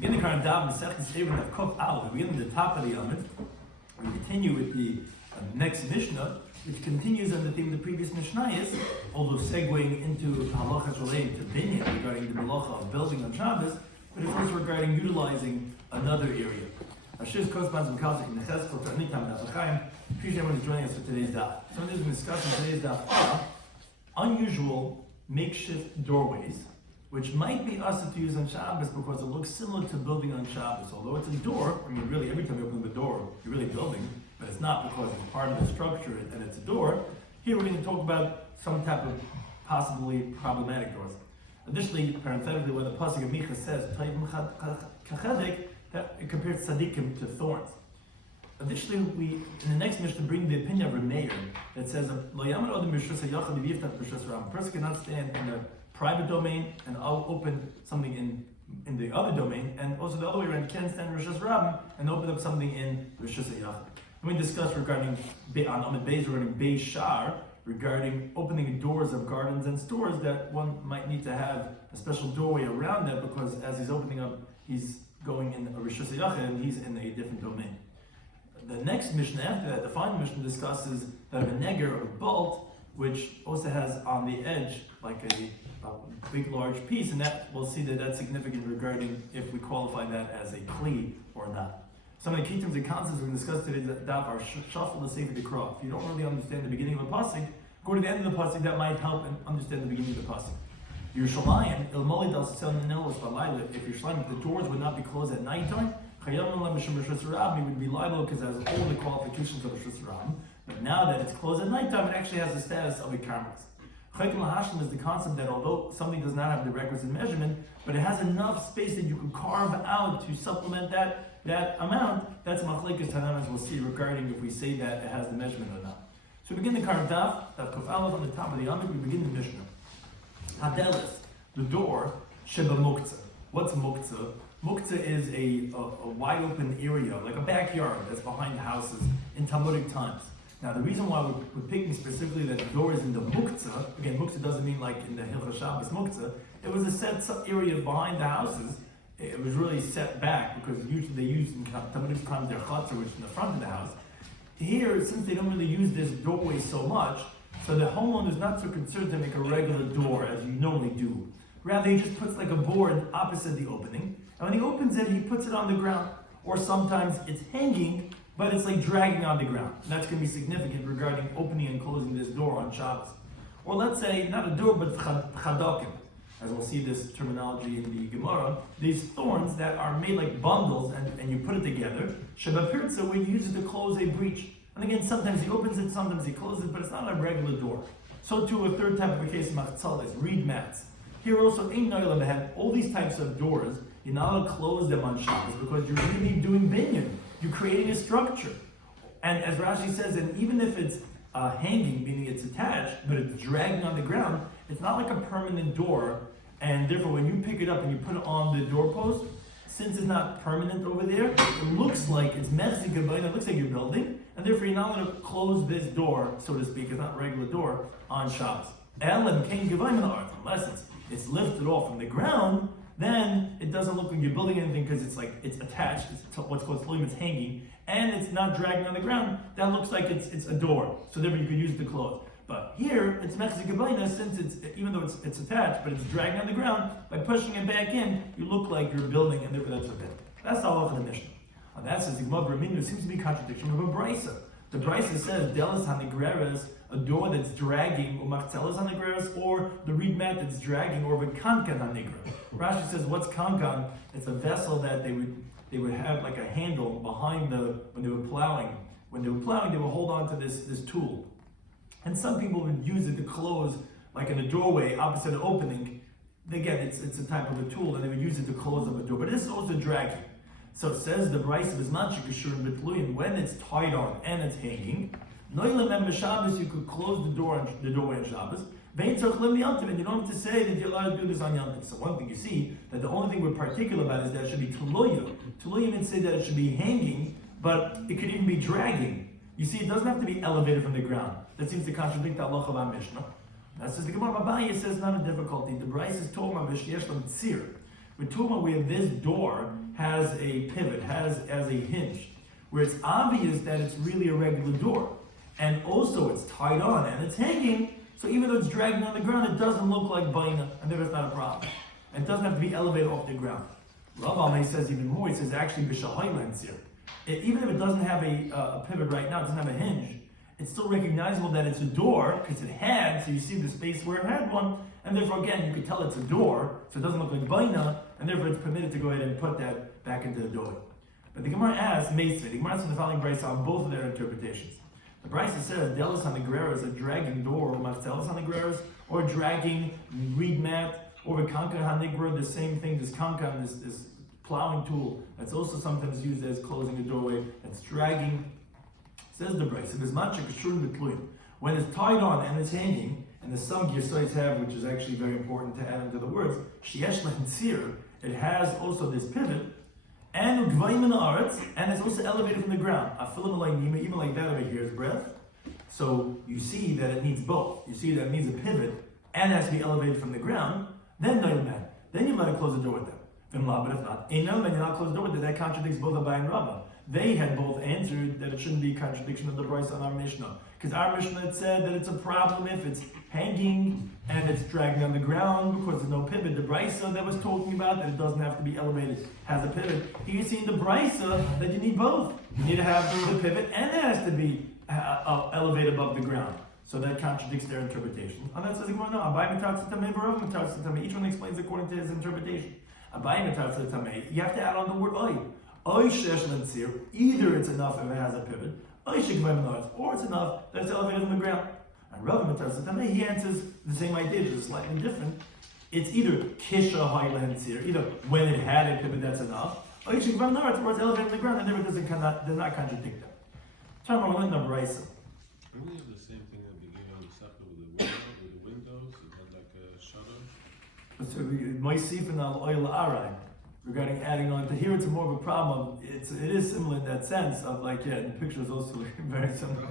Begin the current Daf Masechet Eruvin Daf Kuf Aleph. We begin at the top of the Yomit. We continue with the next Mishnah, which continues on the theme of the previous Mishnah is, although segueing into halachas related to binyan regarding the malacha of building on Shabbos, but it's also regarding utilizing another area. Appreciate everyone who's joining us for today's Daf. So we're discussing today's Daf unusual makeshift doorways, which might be used to use on Shabbos because it looks similar to building on Shabbos. Although it's a door, I mean really every time you open the door, you're really building, but it's not because it's part of the structure and it's a door. Here we're going to talk about some type of possibly problematic doors. Additionally, parenthetically, when the pasuk of Micha says, that it compares tzaddikim to thorns. Additionally, we, in the next Mishnah, bring the opinion of Rameir that says, a person cannot stand in a private domain and I'll open something in the other domain, and also the other way around, you can't stand Rishas Rabbim and open up something in Rishas Yachid. Then we discussed regarding on Amid Beis regarding Beis Shar, regarding opening doors of gardens and stores that one might need to have a special doorway around that because as he's opening up, he's going in a Rishas Yachid and he's in a different domain. The next Mishnah after that, the final Mishnah discusses that of a neger or a bolt, which also has on the edge like a big large piece, and that we'll see that that's significant regarding if we qualify that as a kli or not. Some of the key terms and concepts we're going to discuss today that are shuffle the sefer dekra. If you don't really understand the beginning of a pasuk, go to the end of the pasuk. That might help and understand the beginning of the pasuk. Yerushalayim ilmoli dal sel nelos balayla. If Yerushalayim, the doors would not be closed at nighttime, we would be liable because it has all the qualifications of a Rishus Rabbim. But now that it's closed at nighttime, it actually has the status of a karmelis. Chaykim lahashlim is the concept that although something does not have the requisite measurement, but it has enough space that you can carve out to supplement that amount, that's machlekes tanaim, as we'll see regarding if we say that it has the measurement or not. So we begin the current Daf Kuf Aleph on the top of the Yomit, we begin the Mishnah. Hadelis, the door, sheba muktzah. What's muktzah? Muktzah is a wide open area, like a backyard that's behind houses in Talmudic times. Now the reason why we're picking specifically that the door is in the muktzah, again muktzah doesn't mean like in the Hilchos Shabbos muktzah, it was a set area behind the houses. It was really set back because usually they used in Talmudic times their chutzah, which is in the front of the house. Here, since they don't really use this doorway so much, so the homeowner is not so concerned to make a regular door as you normally do. Rather, he just puts like a board opposite the opening, and when he opens it, he puts it on the ground. Or sometimes it's hanging, but it's like dragging on the ground. And that's going to be significant regarding opening and closing this door on Shabbos. Or let's say, not a door, but chadakim. As we'll see this terminology in the Gemara, these thorns that are made like bundles and you put it together, Sheba Pirza, we use it to close a breach. And again, sometimes he opens it, sometimes he closes it, but it's not a regular door. So too, a third type of a case of machtzal is reed mats. Here also, all these types of doors, you're not allowed to close them on Shabbos because you're really doing binyan. You're creating a structure. And as Rashi says, and even if it's hanging, meaning it's attached, but it's dragging on the ground, it's not like a permanent door. And therefore, when you pick it up and you put it on the doorpost, since it's not permanent over there, it looks like it's Mexican, but it looks like you're building, and therefore you're not going to close this door, so to speak, it's not a regular door, on Shabbos. Unless it's lifted off from the ground, then it doesn't look like you're building anything because it's attached, it's what's called tluim, it's hanging, and it's not dragging on the ground. That looks like it's a door, so therefore you could use it to close. But here, it's Mexican, since even though it's attached, but it's dragging on the ground, by pushing it back in, you look like you're building, and therefore that's okay. That's the halacha of the Mishnah. And that says the Gemara Raminu seems to be a contradiction of a brisa. The brisa says delis hanigreres, a door that's dragging, or machzelas hanigreres, or the reed mat that's dragging, or a kankan hanigre. Rashi says, what's kankan? It's a vessel that they would have like a handle behind when they were plowing. When they were plowing, they would hold on to this tool. And some people would use it to close, like in a doorway opposite an opening. Again, it's a type of a tool, and they would use it to close up a door. But this is also dragging. So it says the Bryce of Ismanchik Shiur betluyin, when it's tied on and it's hanging, you could close the doorway on Shabbos. And you don't have to say that you're allowed to do this on Yom Tov. So one thing you see, that the only thing we're particular about is that it should be tuluya. Tuluya means say that it should be hanging, but it could even be dragging. You see, it doesn't have to be elevated from the ground. That seems to contradict the halacha of our Mishnah. That says the Gemara Abaye says not a difficulty. The Bryce is talking about B'shyesh Lam Tzir. We're talking about where this door has a pivot, has a hinge, where it's obvious that it's really a regular door. And also it's tied on and it's hanging, so even though it's dragging on the ground, it doesn't look like baina, and therefore it's not a problem. And it doesn't have to be elevated off the ground. Rav Almei says even more, he says actually b'shahaylan here. Even if it doesn't have a pivot right now, it doesn't have a hinge, it's still recognizable that it's a door, because it had, so you see the space where it had one, and therefore again, you could tell it's a door, so it doesn't look like baina, and therefore it's permitted to go ahead and put that back into the door. But the Gemara asks, Mesa, the Gemara asks in the following brayso on both of their interpretations. The brayso says, Delis on the Guerreras, a dragging door, or Marcelis on the Guerreras, or dragging reed mat, or a kanka hanigra, the same thing, this kanka, this plowing tool, that's also sometimes used as closing a doorway, that's dragging. Says the brayso, when it's tied on and it's hanging, and the some Yesois have, which is actually very important to add into the words, it has also this pivot, and it's also elevated from the ground. Even like that over here is breath. So you see that it needs both. You see that it needs a pivot and it has to be elevated from the ground. Then you let it close the door with them. But if not, you're not close the door with it. That contradicts both Abai and Rabbah. They had both answered that it shouldn't be a contradiction of the brayso on our Mishnah. Because our Mishnah had said that it's a problem if it's hanging and it's dragging on the ground because there's no pivot. The brayso that was talking about that it doesn't have to be elevated has a pivot. You see in the brayso that you need both. You need to have the pivot and it has to be elevated above the ground. So that contradicts their interpretation. And that says, no, Abai mitatz tamei, Rav mitatz tamei. Each one explains according to his interpretation. Abai mitatz tamei, you have to add on the word oy. Either it's enough if it has a pivot, or it's enough that it's elevated from the ground. And Rav he answers the same idea, just slightly different. It's either kisha hailansir, either when it had a pivot that's enough, or it's elevated from the ground, and therefore does not contradict them. Turn our number brayso. Don't we have the same thing at the beginning of the sucker with the windows? It had like a shutter. So my sifin al oil arai. Regarding adding on to here, it's more of a problem. It is similar in that sense of like, yeah, the picture is also very similar,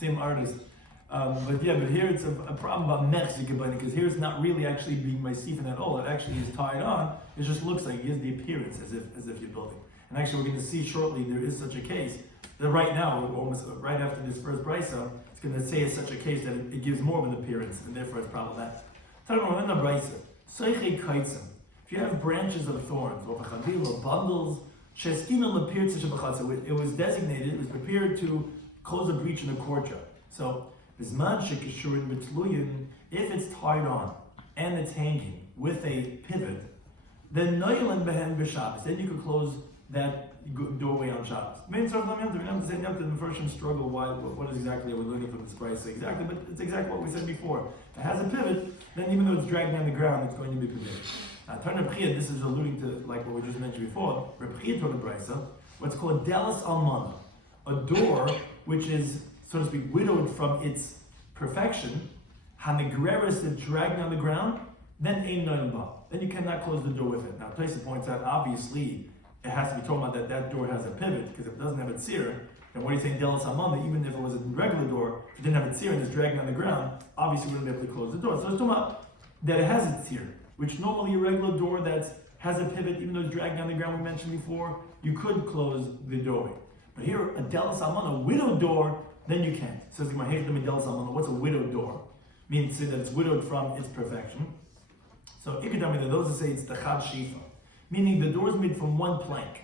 same artist. But here it's a problem about Mexican, because here it's not really actually being my sifin at all. It actually is tied on. It just looks like it gives the appearance as if you're building. And actually, we're going to see shortly there is such a case that right now, almost right after this first brayso, it's going to say it's such a case that it gives more of an appearance, and therefore it's problematic. If you have branches of thorns, or bundles, it was designated, it was prepared to close a breach in a courtyard. So, if it's tied on and it's hanging with a pivot, then you could close that doorway on Shabbos. The first struggle what is exactly we're learning from this price exactly, but it's exactly what we said before. If it has a pivot, then even though it's dragging on the ground, it's going to be pivoted. This is alluding to like what we just mentioned before. Rabbi told the brayso, what's called delis almana, a door which is, so to speak, widowed from its perfection. Hanegreris is dragging on the ground, then ein noyim ba. Then you cannot close the door with it. Now, Taisa points out, obviously, it has to be talking about that door has a pivot, because if it doesn't have its seer, then what are you saying, delis almana? Even if it was a regular door, if it didn't have its seer and it's dragging on the ground, obviously we wouldn't be able to close the door. So it's talking about that it has its seer, which normally a regular door that has a pivot, even though it's dragging on the ground, we mentioned before, you could close the doorway. But here, a delis almana, a widowed door, then you can't. It says, what's a widowed door? Means to say that it's widowed from its perfection. So, ikadami, those that say it's the chad shifa, meaning the door is made from one plank.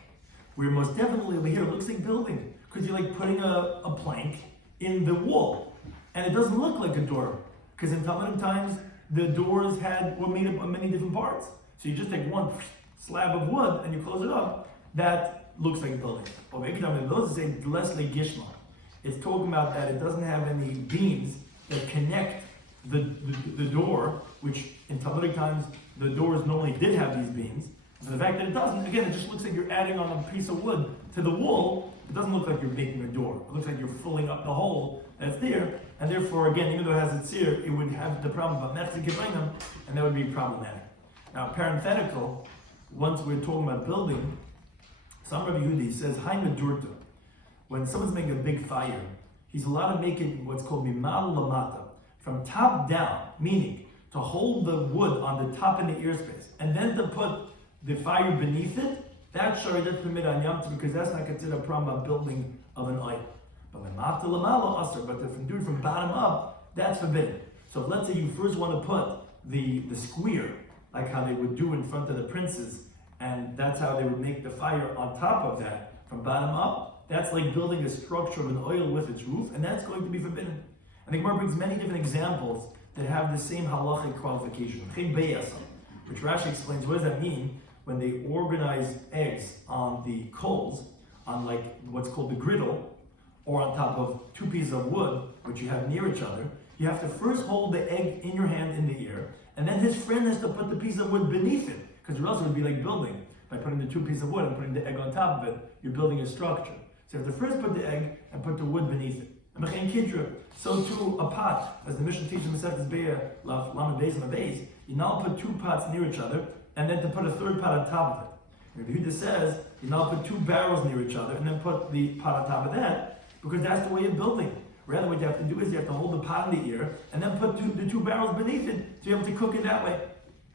Where most definitely over here, it looks like building, because you're like putting a plank in the wall. And it doesn't look like a door, because in Talmudic times, the doors were made up of many different parts. So you just take one slab of wood and you close it up, that looks like a building. Those say Leslie Gishma. It's talking about that it doesn't have any beams that connect the door, which in Talmudic times the doors normally did have these beams. So the fact that it doesn't, again, it just looks like you're adding on a piece of wood to the wall. It doesn't look like you're making a door. It looks like you're filling up the hole that's there, and therefore, again, even though it has its seer, it would have the problem about Mexican, and that would be problematic. Now, parenthetical, once we're talking about building, some Rabbi Yehudi says, Haimedurta, when someone's making a big fire, he's allowed to make it what's called mimal lamata, from top down, meaning to hold the wood on the top in the ear space, and then to put the fire beneath it, That shari that's permitted on Yom Tov because that's not considered a problem of building of an idol. But if you do it from bottom up, that's forbidden. So let's say you first want to put the square, like how they would do in front of the princes, and that's how they would make the fire on top of that, from bottom up. That's like building a structure of an oil with its roof, and that's going to be forbidden. I think Gemara brings many different examples that have the same halachic qualification. Which Rashi explains, what does that mean? When they organize eggs on the coals, on like what's called the griddle, or on top of two pieces of wood, which you have near each other, you have to first hold the egg in your hand in the air, and then his friend has to put the piece of wood beneath it, because or else it would be like building. By putting the two pieces of wood and putting the egg on top of it, you're building a structure. So you have to first put the egg and put the wood beneath it. So too a pot, as the Mishnah teaches in Masechtas Be'er, Lamed Beis and Beis, you now put two pots near each other, and then to put a third pot on top of it. Rabbi Yehuda says, you now put two barrels near each other, and then put the pot on top of that, because that's the way of building. Rather, what you have to do is you have to hold the pot in the air, and then put the two barrels beneath it, to be able to cook it that way.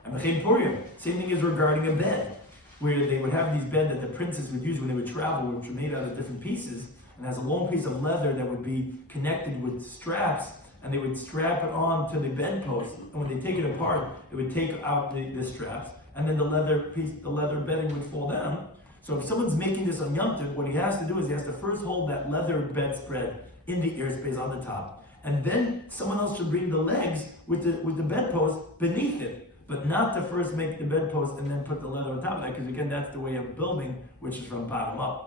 And same thing is regarding a bed, where they would have these beds that the princes would use when they would travel, which were made out of different pieces, and has a long piece of leather that would be connected with straps, and they would strap it on to the bedpost, and when they take it apart, it would take out the straps, and then the leather bedding would fall down. So if someone's making this on Yom Tov, what he has to do is he has to first hold that leather bedspread in the airspace on the top, and then someone else should bring the legs with the bedpost beneath it, but not to first make the bedpost and then put the leather on top of that, because again, that's the way of building, which is from bottom up.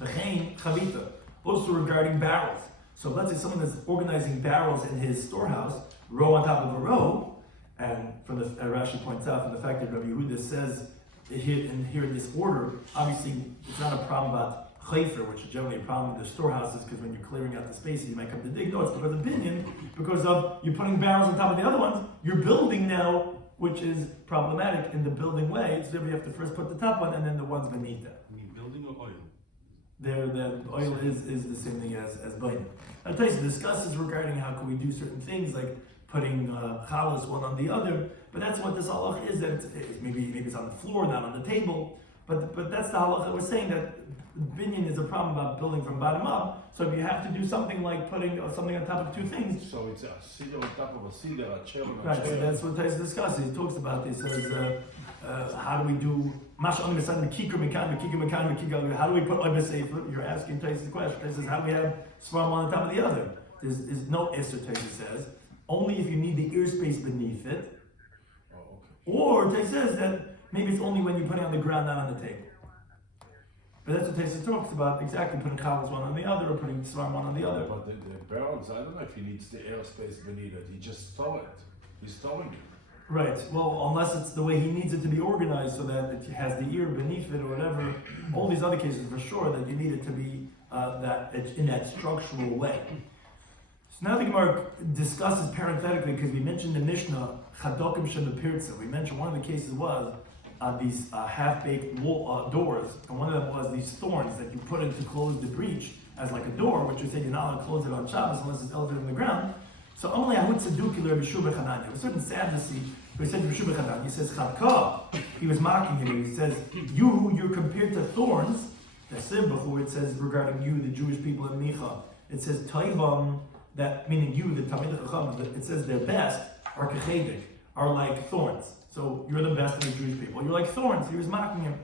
V'chein chavita, also regarding barrels. So let's say someone is organizing barrels in his storehouse, row on top of a row, and from the Rashi points out from the fact that Rabbi Yehuda says here in this order, obviously it's not a problem about chayfer, which is generally a problem with the storehouses, because when you're clearing out the spaces, you might come to dig. No, it's because of binyan, because of you putting barrels on top of the other ones. You're building now, which is problematic in the building way. So you have to first put the top one and then the ones beneath that. You mean building or oil? The oil is the same thing as bain. Now, Taisa discusses regarding how can we do certain things like putting chalas one on the other, but that's what this halach is. That it's maybe it's on the floor, not on the table. But that's the halach that we're saying that binyan is a problem about building from bottom up. So if you have to do something like putting something on top of two things, so it's a cedar on top of a cedar, a chair on a right? chair. So that's what Taisa discusses. He talks about this. He says, how do we do? How do we put Oibah Sefer? You're asking Taisa the question. Taisa says, how do we have Svarim on the top of the other? There's no Esther, Taisa says. Only if you need the airspace beneath it. Oh, okay. Or Taisa says that maybe it's only when you put it on the ground, not on the table. But that's what Taisa talks about, exactly, putting chalas one on the other, or putting Svarim one on the other. But the barrels, I don't know if he needs the airspace beneath it. He just throw it. He's throwing it. Right. Well, unless it's the way he needs it to be organized, so that it has the ear beneath it or whatever. All these other cases, for sure, that you need it to be that it's in that structural way. So now the Gemara discusses parenthetically, because we mentioned the Mishnah Chadokim Shebepirtza. We mentioned one of the cases was these half-baked doors, and one of them was these thorns that you put in to close the breach as like a door, which you say you're not allowed to close it on Shabbos unless it's elevated in the ground. So Amalei Ahud Tzeduki Rabbi Shloimy Schwartzberg. There was a certain Sadducee who said to Rabbi Shloimy Schwartzberg, he says, Chadka, he was mocking him, he says, you're compared to thorns. The Sibbachu, it says regarding you, the Jewish people in Micha, it says, Taivam, that meaning you, the Talmid Chacham, it says their best, are kechedek, are like thorns. So you're the best of the Jewish people. You're like thorns. He was mocking him.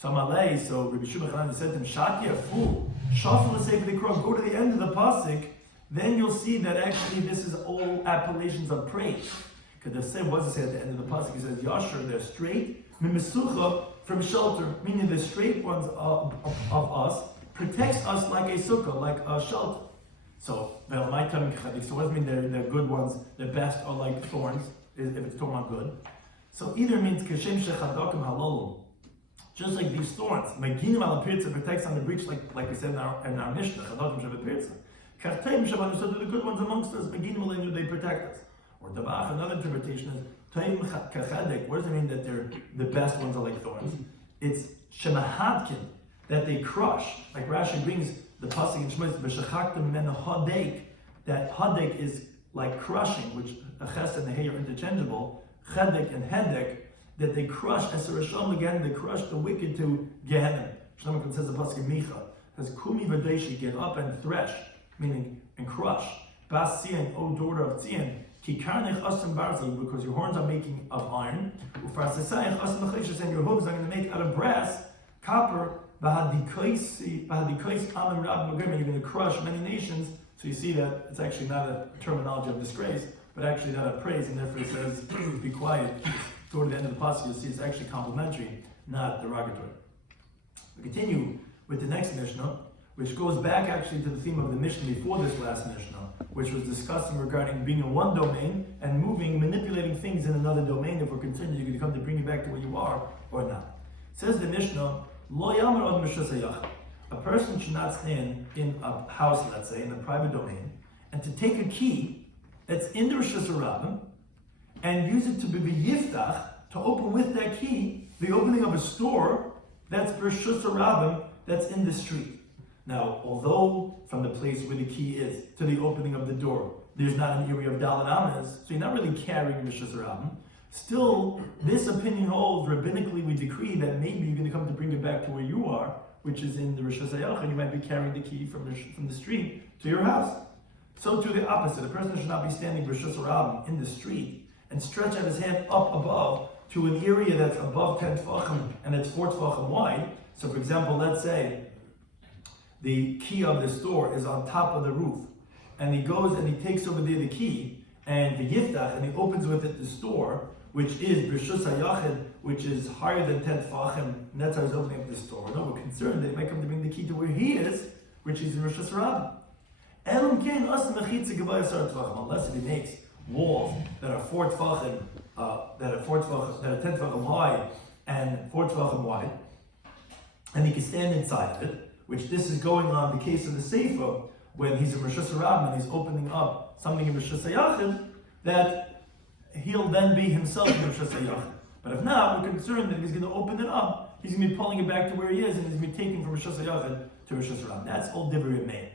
So Amalei, so Rabbi Shloimy Schwartzberg said to him, Shati, fool, shuffle the sacred cross, go to the end of the pasuk, then you'll see that actually this is all appellations of praise. Because the same was to say at the end of the pasuk, he says, Yasher, they're straight, mimisucha, from shelter, meaning the straight ones of us, protects us like a sukkah, like a shelter. So, well, my tongue, so what does it mean they're good ones, the best are like thorns, if it's talking about good. So either means kashem shechadokim halolu, just like these thorns, maginim al pirza protects on the breach, like we said in our Mishnah, chadokim shebepirza. Karteim shabanu, so the good ones amongst us, maginim alenu, they protect us. Or Dabach, another interpretation is Taim Kachadek. What does it mean that they're the best ones are like thorns? It's Shemahadkin, that they crush. Like Rashi brings the pasuk in Shmos, B'shachaktim men hadek, that hadek is like crushing, which a ches and the hay are interchangeable. Chedek and hedek that they crush, again, they crush the wicked to Gehenna. Shlomo says the pasuk in Micha, says, Kumi v'deishi, get up and thresh, meaning, and crush. Bas Tzion, O daughter of Tzion, ki karnech asam barzel, because your horns are making of iron. Ufarasesayach asam mecheshes, and your hooves are going to make out of brass, copper. Bahadikois amim rab magrim, and you're going to crush many nations. So you see that it's actually not a terminology of disgrace, but actually not a praise, and therefore it says, be quiet. Go to the end of the passage, you'll see it's actually complimentary, not derogatory. We continue with the next Mishnah, which goes back actually to the theme of the Mishnah before this last Mishnah, which was discussing regarding being in one domain and moving, manipulating things in another domain. If we're concerned that you're going to come to bring you back to where you are or not. It says the Mishnah, Lo yamar od mishasayach. A person should not stand in a house, let's say, in a private domain, and to take a key that's in the Rosh Hashanah and use it to be yiftach, to open with that key the opening of a store that's Rosh Hashanah, that's in the street. Now, although from the place where the key is to the opening of the door, there's not an area of Dalet Ames, so you're not really carrying Rosh Hashanah. Still, this opinion holds, rabbinically we decree that maybe you're going to come to bring it back to where you are, which is in the Rosh Hashanah, and you might be carrying the key from the street to your house. So to the opposite, a person should not be standing Rosh Hashanah in the street and stretch out his hand up above to an area that's above 10 tefachim and it's 4 tefachim wide. So for example, let's say the key of the store is on top of the roof, and he goes and he takes over there the key and the yiftach, and he opens with it the store, which is B'Rishus HaYachid, which is higher than 10 tefachim, and that's how he's opening up the store. No, we're concerned that he might come to bring the key to where he is, which is in Rosh Hashanah. Unless he makes walls that are 4 tefachim, that are 10 tefachim wide and 4 tefachim wide, and he can stand inside of it, which this is going on the case of the Sefer, when he's in Rosh Hashanah and he's opening up something in Rosh Hashanah, that he'll then be himself in Rosh Hashanah. But if not, we're concerned that he's going to open it up, he's going to be pulling it back to where he is, and he's going to be taking from Rosh Hashanah to Rosh Hashanah. That's all Divrei Meir.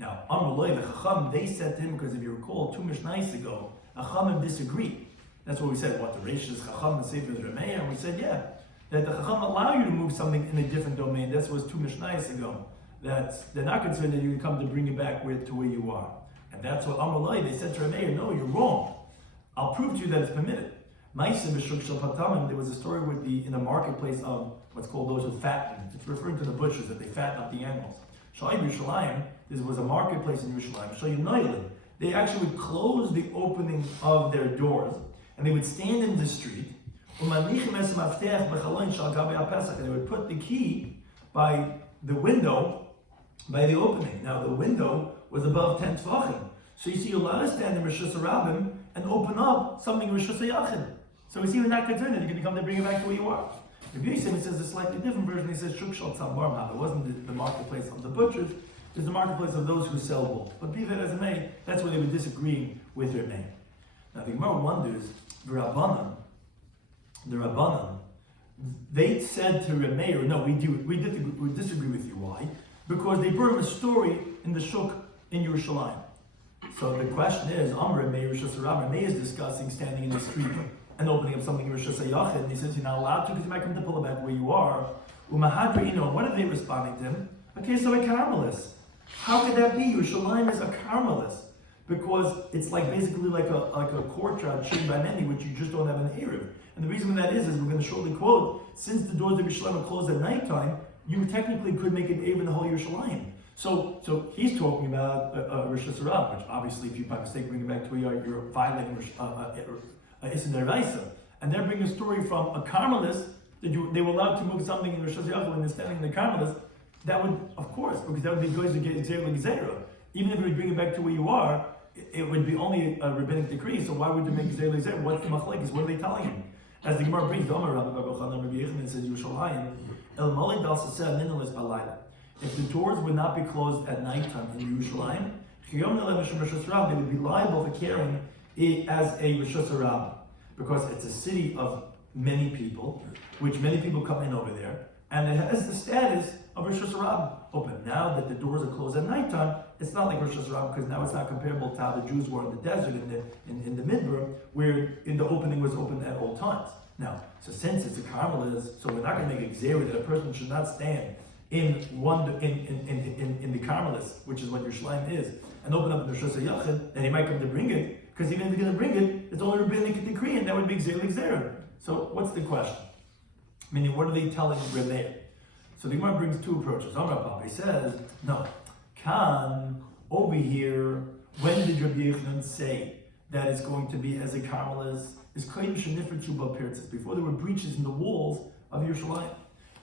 Now, Amrullah, the Chacham, they said to him, because if you recall, 2 Mishnayos ago, Chachamim disagreed. That's what we said, what, the Reish is Chacham, the Sefer is Remeir, and we said, yeah, that the Chacham allow you to move something in a different domain. That was 2 Mishnayos ago. That they're not concerned that you would come to bring it back to where you are. And that's what Amrullah, they said to Remeir, no, you're wrong. I'll prove to you that it's permitted. There was a story in the marketplace of what's called those who fatten. It's referring to the butchers, that they fatten up the animals. This was a marketplace in Yerushalayim. They actually would close the opening of their doors, and they would stand in the street, and they would put the key by the window, by the opening. Now the window was above 10 tefachim. So you see, you're allowed to stand in Rosh Hashanah and open up something in Rosh Hashanah. So we see we're not concerned that you're going to come to bring it back to where you are. Rabbi Yosef says a slightly different version. He says, Shuk Shal Tzam Barma. It wasn't the marketplace of the butchers, it's the marketplace of those who sell wool. But be that as it may, that's where they were disagreeing with Remeir. Now the Gemara wonders, the Rabbanan, they said to Remeir, no, we disagree with you. Why? Because they brought him a story in the Shuk in Yerushalayim. So the question is, Remeir is discussing standing in the street and opening up something in Rosh Hashanah, and he says you're not allowed to because you might come to pull it back where you are. What are they responding to him? Okay, so a Carmelist. How could that be? Yerushalayim is a Carmelist because it's like basically like a courtyard shaded by many, which you just don't have an Eruv. And the reason that is we're going to shortly quote, since the doors of Yerushalayim are closed at nighttime, you technically could make an Eruv in the whole Yerushalayim. So he's talking about Rosh Hashanah, which obviously, if you by mistake bring it back to where you are, you're violating Issa Deraisa. And they're bringing a story from a Carmelist that they were allowed to move something in Rosh Hashanah when they're standing in the Carmelist. That would, of course, because that would be going to get Gzeira. Even if we bring it back to where you are, it would be only a rabbinic decree. So why would they make Gzeira? What's the machlekes? What are they telling him? As the Gemara brings, the Omer Rabbi Yochanan says Yerushalayim El Malik Dal Saseh Minilis Balayla. If the doors would not be closed at nighttime in Yerushalayim, they would be liable for carrying it as a Rosh Hashanah, because it's a city of many people, which many people come in over there, and it has the status of Rosh Hashanah open. Now that the doors are closed at nighttime, it's not like Rosh Hashanah, because now it's not comparable to how the Jews were in the desert, in the Midbar, where the opening was open at all times. Now, so since it's a Carmelist, so we're not going to make a xera that a person should not stand in the Carmelist, which is what Yerushalayim is, and open up the Rosh Hashanah, then he might come to bring it, because even if he's going to bring it, it's only rabbinic decree, and that would be xera. So what's the question? Meaning, what are they telling Rebbe? So the Gemara brings two approaches. Amar Papa says, no, Khan, over here, when did Rabbi Yochanan say that it's going to be as a Carmelist? Is before there were breaches in the walls of Yerushalayim.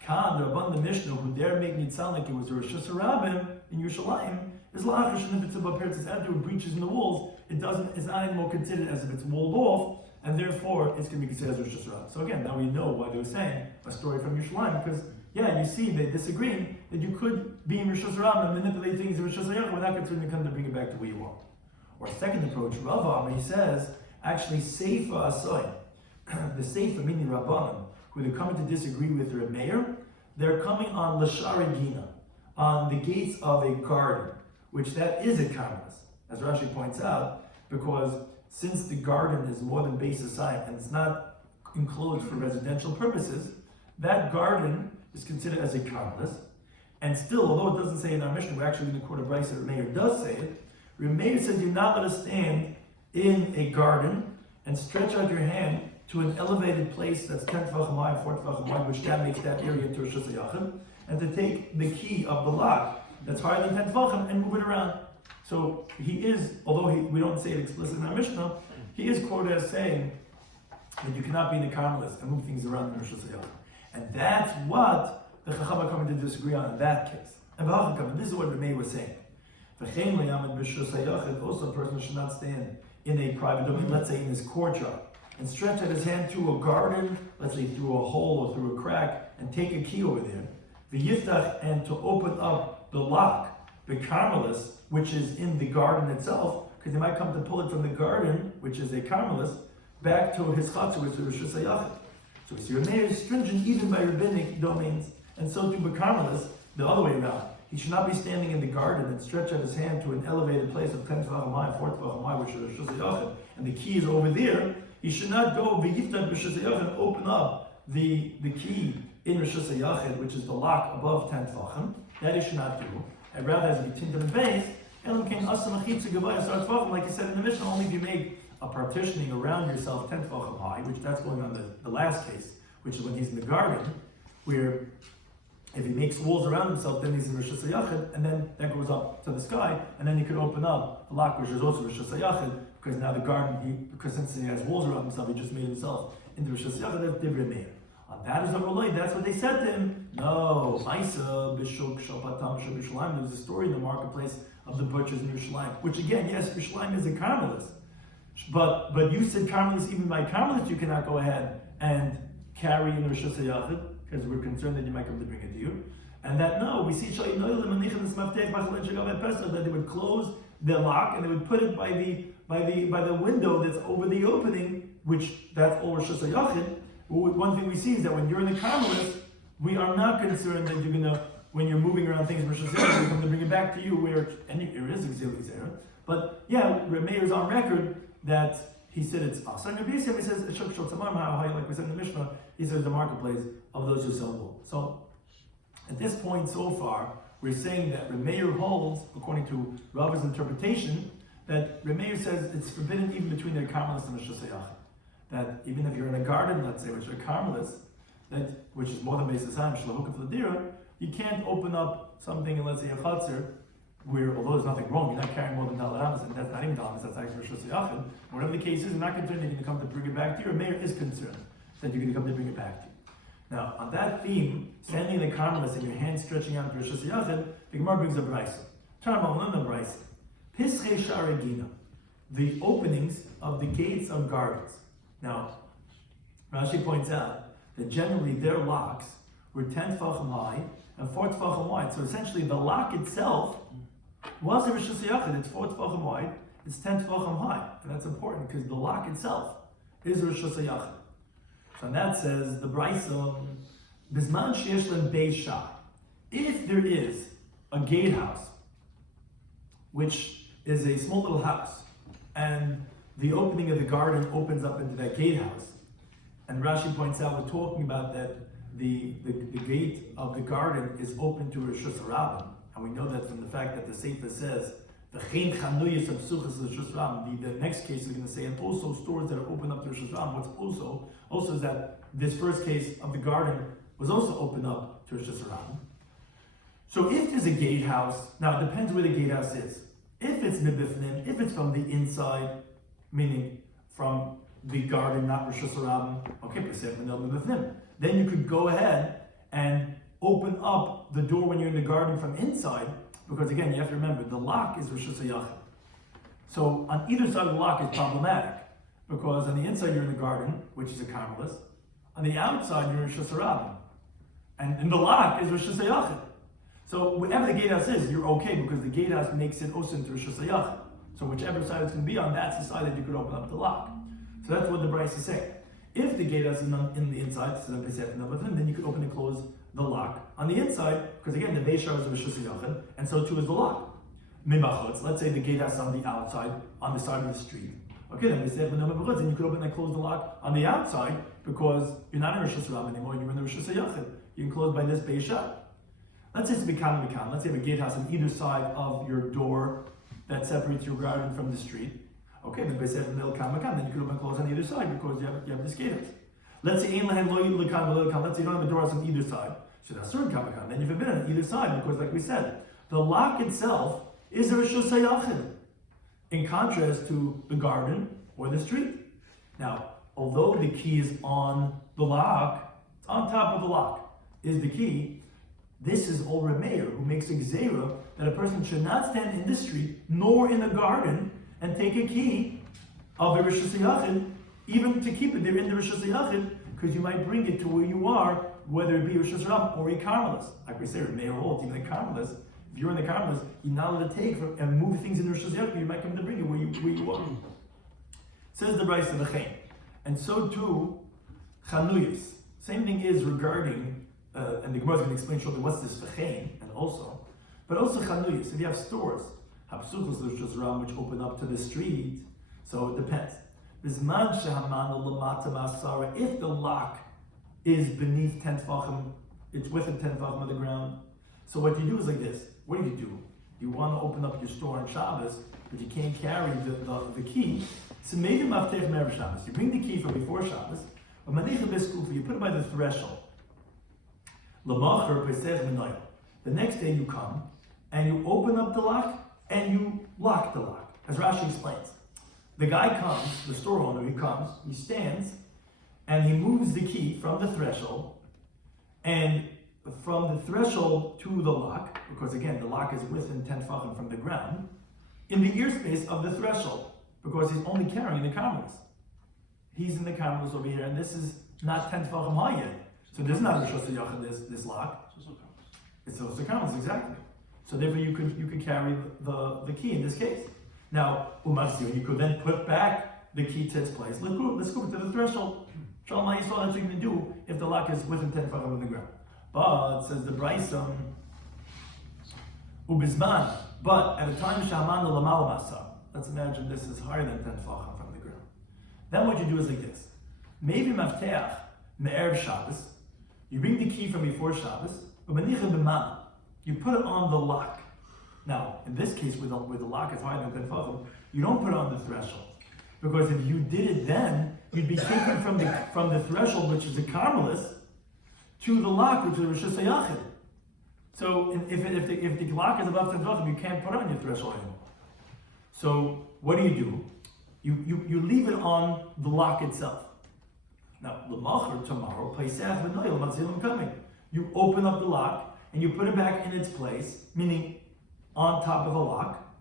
Khan, the Rabban the Mishnah, who there making it sound like it was a Rosh Hashanah in Yerushalayim, is la'achar shenifetzu b'pertzes. After there were breaches in the walls, it's not anymore considered as if it's walled off, and therefore it's going to be considered as Rosh Hashanah. So again, now we know why they were saying a story from Yerushalayim, because you see they disagree that you could be in Rosh Hashanah and manipulate things in Rosh Hashanah without considering come to bring it back to where you are. Or second approach, Rava, he says, actually Seifa Asoy, the Seifa meaning Rabbanim, who they're coming to disagree with the Meir, they're coming on Lashari Gina, on the gates of a garden, which that is a Carmelist, as Rashi points out, because since the garden is more than Beis Hasayim and it's not enclosed for residential purposes, that garden is considered as a Carmelist. And still, although it doesn't say in our Mishnah, we're actually in the court of Bryce, Meir does say it. Meir says you're not allowed to stand in a garden and stretch out your hand to an elevated place that's 10 tefachim high, 4 tefachim wide, which that makes that area into a Rosh Hashanah, and to take the key of the lock that's higher than 10 tefachim and move it around. So he is, although we don't say it explicitly in our Mishnah, he is quoted as saying that you cannot be in the Carmelist and move things around in Rosh Hashanah. And that's what the Chacham are coming to disagree on in that case. And this is what the Meir was saying. Also, a person should not stand in a private domain, let's say in his courtyard, and stretch out his hand through a garden, let's say through a hole or through a crack, and take a key over there. The yiftach, and to open up the lock, the Carmelist, which is in the garden itself, because he might come to pull it from the garden, which is a Carmelist, back to his chatzah, which is Rosh Hashanah. So we see Meir is stringent even by rabbinic domains, and so too by Carmelist, the other way around. He should not be standing in the garden and stretch out his hand to an elevated place of 10 tefachim high, 4 tefachim high, which is Rosh Hashanah, and the key is over there. He should not go v'yiftach Rosh Hashanah and open up the key in Rosh Hashanah, which is the lock above 10 tefachim. That he should not do. And rather, as we tinted the base, like you said in the Mishnah, only if you make a partitioning around yourself 10 tefachim high, which that's going on the last case, which is when he's in the garden, where if he makes walls around himself, then he's in Rosh Hashanah, and then that goes up to the sky, and then he could open up the lock, which is also Rosh Hashanah, because now the garden, because since he has walls around himself, he just made himself into Rosh Hashanah. That's Divrei Meir. That is a relay. That's what they said to him. No, Maisa Bishuk Shapatam Shabishulaim. There's a story in the marketplace of the butchers in Yerushalayim, which again, yes, Yerushalayim is a Carmelist, but you said Carmelist, even by Carmelist, you cannot go ahead and carry in Rosh Hashanah, because we're concerned that you might come to bring it to you. And that no, we see that they would close the lock and they would put it by the window that's over the opening, which that's all Rosh Hashanah. One thing we see is that when you're in the Carmelist, we are not concerned that you're gonna, when you're moving around things in Rosh Hashanah, you come to bring it back to you where and there is exilic zera. But yeah, Meir is on record that he said it's asar. He says like we said in the Mishnah, he says the marketplace of those who sell wool. So at this point so far, we're saying that Meir holds, according to Rava's interpretation, that Meir says it's forbidden even between their Carmelist and Rosh Hashanah. That even if you're in a garden, let's say, which are Carmelists, which is more than Beis Hasayim, Shlahukah Fladira, you can't open up something in, let's say, a Chatzir, where, although there's nothing wrong, you're not carrying more than Dalaramas, and that's not even Dalaramas, that's actually Rosh Hashanah. Whatever the case is, you're not concerned you're going to come to bring it back to you, or Meir is concerned that you're going to come to bring it back to you. Now, on that theme, standing in the Carmelist and your hands stretching out to Rosh Hashanah, the Gemara brings a Brisa. Tarmalana Brisa. Pischei Sharegina. The openings of the gates of gardens. Now, Rashi points out that generally their locks were 10 tefachim high and 4 tefachim wide. So essentially the lock itself was a Rosh Hashanah. It's 4 tefachim wide, it's 10 tefachim high. And that's important because the lock itself is Rosh Hashanah. So that says, the Brisa, Bisman sheyesh len beisha. If there is a gatehouse, which is a small little house, and the opening of the garden opens up into that gatehouse, And Rashi points out, we're talking about that the gate of the garden is open to Rosh Hashanah, and we know that from the fact that the Sefer says the next case is going to say, and also stores that are open up to Rosh Hashanah. What's also is that this first case of the garden was also open up to Rosh Hashanah. So if there's a gatehouse, now it depends where the gatehouse is. If it's mibifnim, if it's from the inside, meaning from the garden, not Rosh Hashanah, okay, then you could go ahead and open up the door when you're in the garden from inside, because again, you have to remember, the lock is Rosh Hashanah. So on either side of the lock is problematic, because on the inside you're in the garden, which is a Carmelist, on the outside you're in Rosh Hashanah, and the lock is Rosh Hashanah. So wherever the gatehouse is, you're okay, because the gatehouse makes it also into Rosh Hashanah. So whichever side it's going to be on, that's the side that you could open up the lock. So that's what the Bryce is saying. If the gatehouse is in the inside, so then you could open and close the lock on the inside, because again, the Beishar is Rosh Hashanah, and so too is the lock. Mimachotz, let's say the gatehouse is on the outside, on the side of the street. Okay, then you could open and close the lock on the outside, because you're not in Rosh Hashanah anymore, you're in the Rosh Hashanah. You can close by this Beishar. Let's say it's Bikan. Let's say you have a gatehouse on either side of your door that separates your garden from the street. Okay, then you could open and close on either side because you have this gatehouse. Let's say let's say you don't have a door on either side. So that's certain kamakan. Then you've forbidden on either side because, like we said, the lock itself is a Rosh Hashanah, in contrast to the garden or the street. Now, although the key is on the lock, it's on top of the lock is the key. This is all Rameir, who makes a gzeira that a person should not stand in the street nor in the garden and take a key of a Rosh Hashanah, even to keep it there in the Rosh Hashanah, because you might bring it to where you are, whether it be Rosh Hashanah or a Carmelist. Like we say, Rameir holds, even a Carmelist, if you're in the Carmelist, you're not allowed to take and move things in Rosh Hashanah, you might come to bring it where you are. Says the Bryce of the Chaim. And so too, Chanuyas. Same thing is regarding and the Gemara is going to explain shortly what's this fechein, and but also chanuyas. If you have stores, which open up to the street, so it depends. If the lock is beneath 10 tefachim, it's within 10 tefachim of the ground. So what you do is like this. What do? You want to open up your store on Shabbos, but you can't carry the key. So maybe maftech me'erev Shabbos. You bring the key from before Shabbos, you put it by the threshold. The next day you come and you open up the lock and you lock the lock. As Rashi explains, the guy comes, the store owner, he stands, and he moves the key from the threshold, and from the threshold to the lock, because again the lock is within 10 tefachim from the ground, in the ear space of the threshold, because he's only carrying the cameras. He's in the cameras over here, and this is not 10 tefachim high yet. So this is not a Rosh Hashanah, this lock. It's also cameras, exactly. So therefore you could carry the key in this case. Now, you could then put back the key to its place. Let's go to the threshold. Shalom Yisrael, that's what you're going to do if the lock is within 10 tefachim of the ground. But, says the Braysom, ubizman, but at a time shaman l'lamal masa, let's imagine this is higher than 10 tefachim from the ground. Then what you do is like this. Maybe mafteach me'erev Shabbos, you bring the key from before Shabbos, but you put it on the lock. Now, in this case, where the lock is higher than 10 tefachim, you don't put it on the threshold. Because if you did it then, you'd be taken from the threshold, which is the Carmelist, to the lock, which is Rosh Hashanah. So if the lock is above 10 tefachim, you can't put it on your threshold anymore. So what do? You leave it on the lock itself. Now, l'machar tomorrow, Pesach v'noyel matzilim coming. You open up the lock and you put it back in its place, meaning on top of a lock.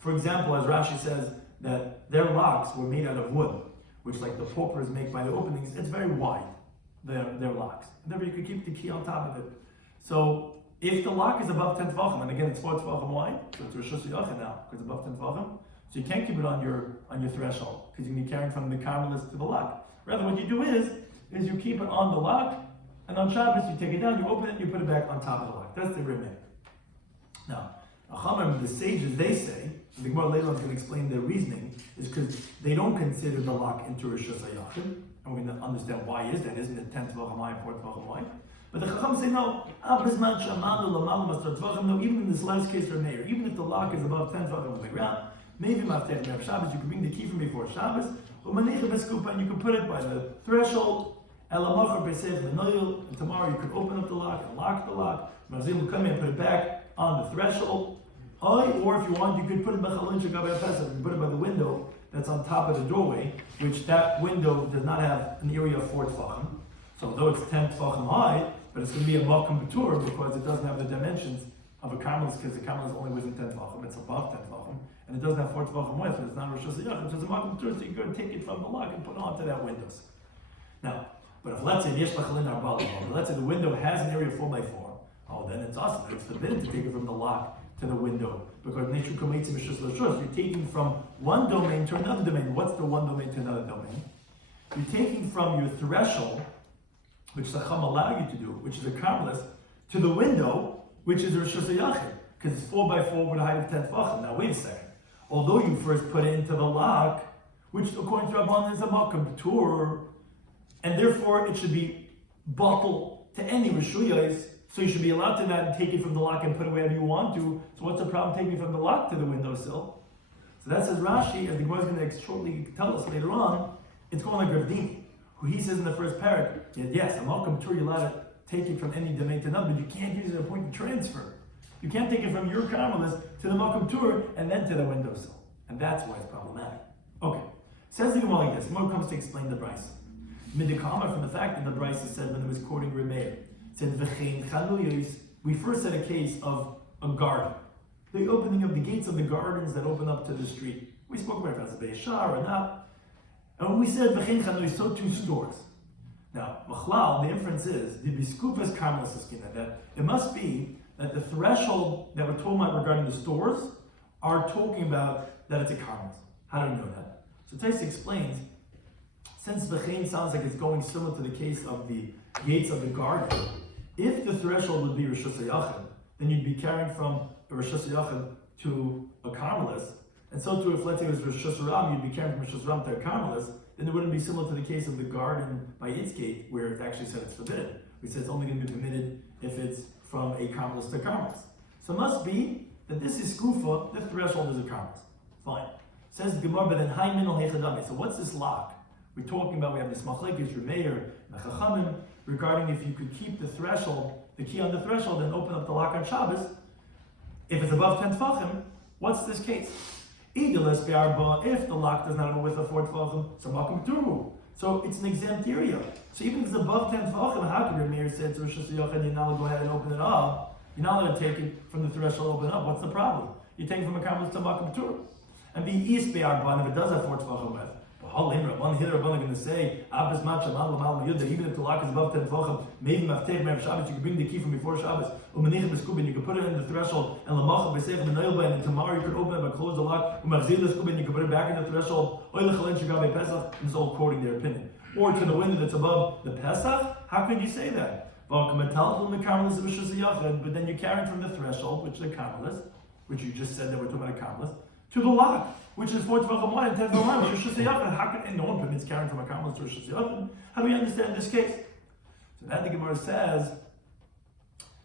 For example, as Rashi says, that their locks were made out of wood, which like the paupers make by the openings, it's very wide, their locks. And therefore you could keep the key on top of it. So if the lock is above 10 tefachim, and again it's 4 tefachim wide, so it's Rosh Hashanah now, because it's above 10 tefachim, so you can't keep it on your threshold, because you can be carrying from the Carmelist to the lock. Rather, what you do is you keep it on the lock, and on Shabbos you take it down, you open it, you put it back on top of the lock. That's the Rimeh. Now, the sages, they say, and the Gemara later on is going to explain their reasoning, is because they don't consider the lock into Rosh Hashanah, and we're going to understand why is that. Isn't it 10 tvachim high and 4 tvachim wide? But the Chacham say no. No, even in this last case for Meir, even if the lock is above 10 tvachim on the ground, maybe Maftech Meir Shabbos, you can bring the key from before Shabbos, and you can put it by the threshold. And tomorrow you could open up the lock and lock the lock. Marzim will come in and put it back on the threshold. Or if you want, you could put it by Chalon Shagabei Pesach. You can put it by the window that's on top of the doorway, which that window does not have an area of 4 tefachim. So although it's 10 tefachim high, but it's going to be a Malkum Batur because it doesn't have the dimensions of a Karmelis, because the Karmelis is only within 10 tefachim. It's above 10 tefachim, and it doesn't have 4 tefachim width. It's not Rosh Hashanah. It's just a Malkum Batur, so you go take it from the lock and put it onto that windows. Now, but if let's say the window has an area of 4x4, then it's awesome. It's forbidden to take it from the lock to the window because you're taking from one domain to another domain. What's the one domain to another domain? You're taking from your threshold, which the Chacham allow you to do, which is a Karmelis, to the window, which is a Rosh Hashanah, because it's 4x4 with a height of 10 tefachim. Now wait a second. Although you first put it into the lock, which according to Rabban is a Malkum Batur, and therefore it should be bottled to any Rishuyos, so you should be allowed to not take it from the lock and put it wherever you want to. So what's the problem taking it from the lock to the windowsill? So that says Rashi, as the Gemara is going to shortly tell us later on, it's going like Rav Dini, who he says in the first parak, yes, a Malkum Batur, you're allowed to take it from any domain to another, but you can't use it as a point of transfer. You can't take it from your Karmelis to the Malkum Batur and then to the windowsill. And that's why it's problematic. Okay, says the Gemara like this. The Gemara comes to explain the Bryce. Midikama, from the fact that the Bryce said when it was quoting Remeir, said V'chein Chanuyos. We first had a case of a garden, the opening of the gates of the gardens that open up to the street. We spoke about if it's a Beishar or not, and when we said V'chein Chanuyos, so 2 stores. Now, Machlal, the inference is the Biskufas Karmelis Askina, that it must be that the threshold that we're talking about regarding the stores are talking about that it's a Karmelis. How do we know that? So Tais explains. Since V'chein sounds like it's going similar to the case of the gates of the garden, if the threshold would be Rosh Hashanah, then you'd be carrying from a Rosh Hashanah to a Karmelis, and so too if let's say it was Rosh Hashanah, you'd be carrying from Rosh Hashanah to a Karmelis, then it wouldn't be similar to the case of the garden by its gate, where it actually said it's forbidden. We said it's only going to be permitted if it's from a Karmelis to Karmelis. So it must be that this is Skufa, the threshold is a Karmelis. Fine. Says the Gemara, but then Hai Minal Hechadami. So what's this lock? We're talking about, we have this machlekes, Remeir, and Chachamim, regarding if you could keep the threshold, the key on the threshold, and open up the lock on Shabbos. If it's above 10 tefachim, what's this case? If the lock does not have a width of 4 tefachim, so Malkum Batur. So it's an exempt area. So even if it's above 10 tefachim, how can Remeir say to Rosh Hashanah, you're not allowed to go ahead and open it up? You're not allowed to take it from the threshold, open it up. What's the problem? You're taking from a Karmelis to Malkum Batur. And the East Be'arban, if it does have 4 tefachim width, one hitter are going to say, even if the lock is above 10 tefachim, maybe Maftech Meir Shabbos, you can bring the key from before Shabbos, you can put it in the threshold, and tomorrow you can open it and close the lock, you can put it back in the threshold, and it's all quoting their opinion. Or to the window that's above the Pesach, how could you say that? But then you're carrying from the threshold, which is a Karmelis, which you just said that we're talking about a Karmelis, to the lock, which is 4 tefachim wide and 10 tefachim wide, which is Rosh Hashanah. How can, and no one permits carrying from a Karmelis to Rosh Hashanah? How do we understand this case? So that the Gemara says